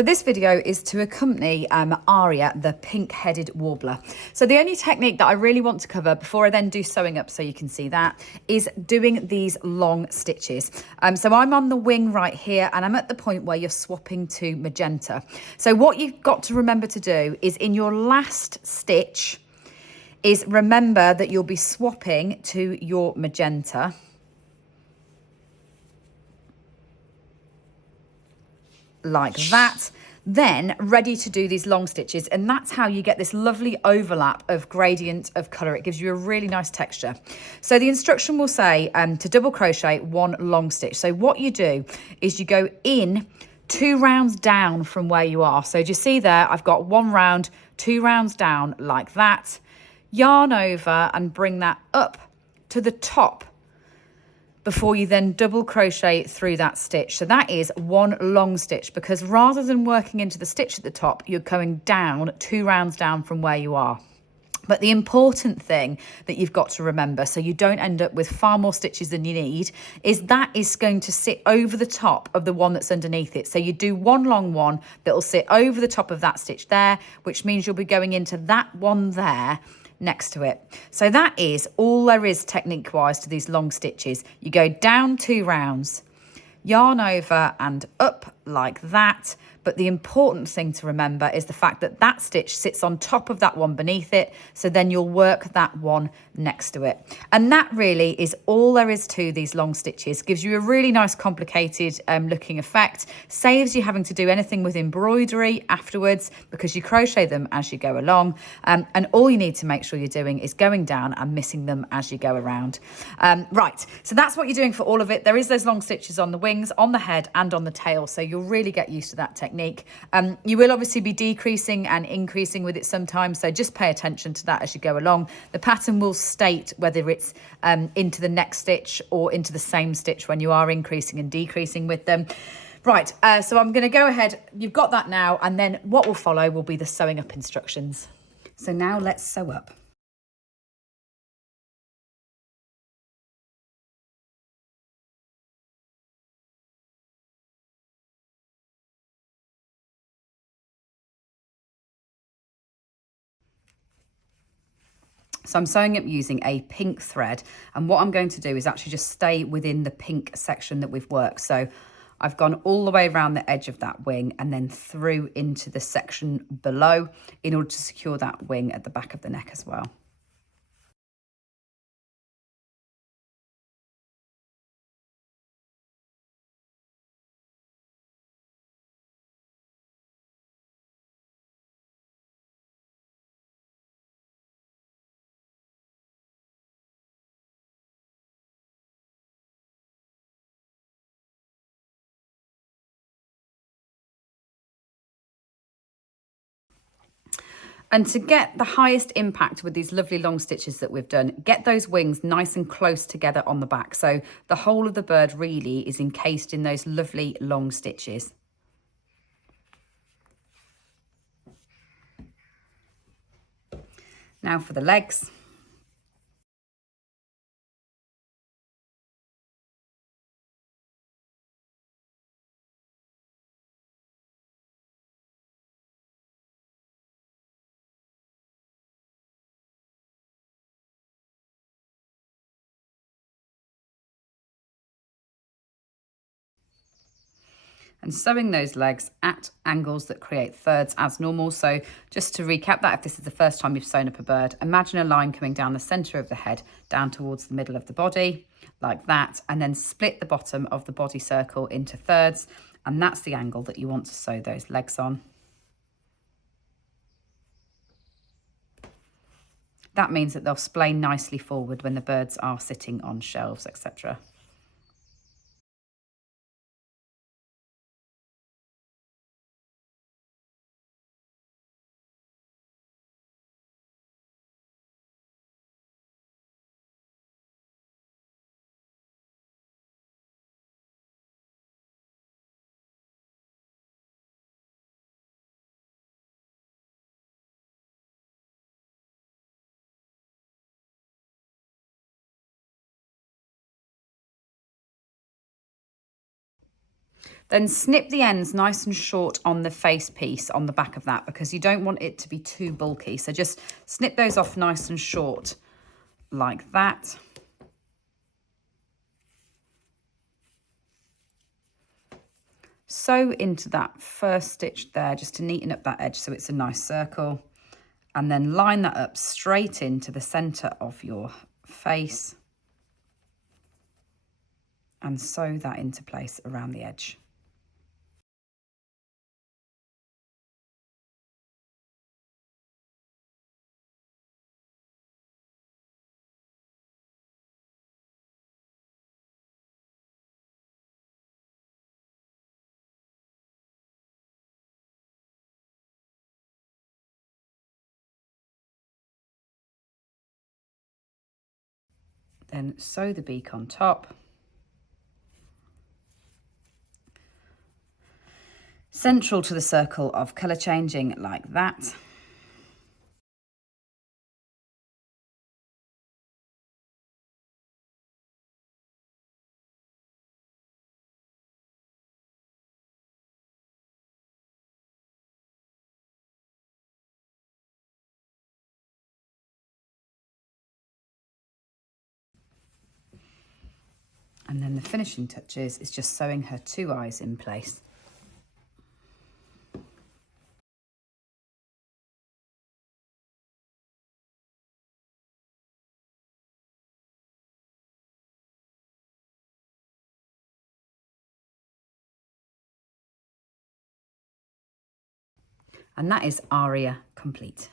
So this video is to accompany Aria the Pink-Headed Warbler. So the only technique that I really want to cover before I then do sewing up, so you can see that, is doing these long stitches. So I'm on the wing right here and I'm at the point where you're swapping to magenta. So what you've got to remember to do is in your last stitch is remember that you'll be swapping to your magenta. Like that, then ready to do these long stitches, and that's how you get this lovely overlap of gradient of colour. It gives you a really nice texture. So the instruction will say to double crochet 1 long stitch. So what you do is you go in 2 rounds down from where you are. So do you see there, I've got 1 round, 2 rounds down like that, yarn over and bring that up to the top before you then double crochet through that stitch. So that is 1 long stitch, because rather than working into the stitch at the top, you're going down 2 rounds down from where you are. But the important thing that you've got to remember, so you don't end up with far more stitches than you need, is that is going to sit over the top of the one that's underneath it. So you do 1 long one that will sit over the top of that stitch there, which means you'll be going into that one there next to it. So that is all there is technique wise to these long stitches. You go down 2 rounds, yarn over and up like that. But the important thing to remember is the fact that that stitch sits on top of that one beneath it. So then you'll work that one next to it. And that really is all there is to these long stitches. Gives you a really nice complicated looking effect. Saves you having to do anything with embroidery afterwards, because you crochet them as you go along. And all you need to make sure you're doing is going down and missing them as you go around. Right, so that's what you're doing for all of it. There is those long stitches on the wings, on the head and on the tail. So you'll really get used to that technique. You will obviously be decreasing and increasing with it sometimes, so just pay attention to that as you go along. The pattern will state whether it's into the next stitch or into the same stitch when you are increasing and decreasing with them. Right, so I'm going to go ahead. You've got that now, and then what will follow will be the sewing up instructions. So now let's sew up. So I'm sewing up using a pink thread, and what I'm going to do is actually just stay within the pink section that we've worked. So I've gone all the way around the edge of that wing and then through into the section below in order to secure that wing at the back of the neck as well. And to get the highest impact with these lovely long stitches that we've done, get those wings nice and close together on the back. So the whole of the bird really is encased in those lovely long stitches. Now for the legs. And sewing those legs at angles that create thirds as normal. So just to recap that, if this is the first time you've sewn up a bird, imagine a line coming down the centre of the head, down towards the middle of the body, like that, and then split the bottom of the body circle into thirds. And that's the angle that you want to sew those legs on. That means that they'll splay nicely forward when the birds are sitting on shelves, etc. Then snip the ends nice and short on the face piece on the back of that, because you don't want it to be too bulky. So just snip those off nice and short like that. Sew into that first stitch there just to neaten up that edge so it's a nice circle, and then line that up straight into the center of your face and sew that into place around the edge. Then sew the beak on top. Central to the circle of colour changing like that. And then the finishing touches is just sewing her 2 eyes in place. And that is Aria complete.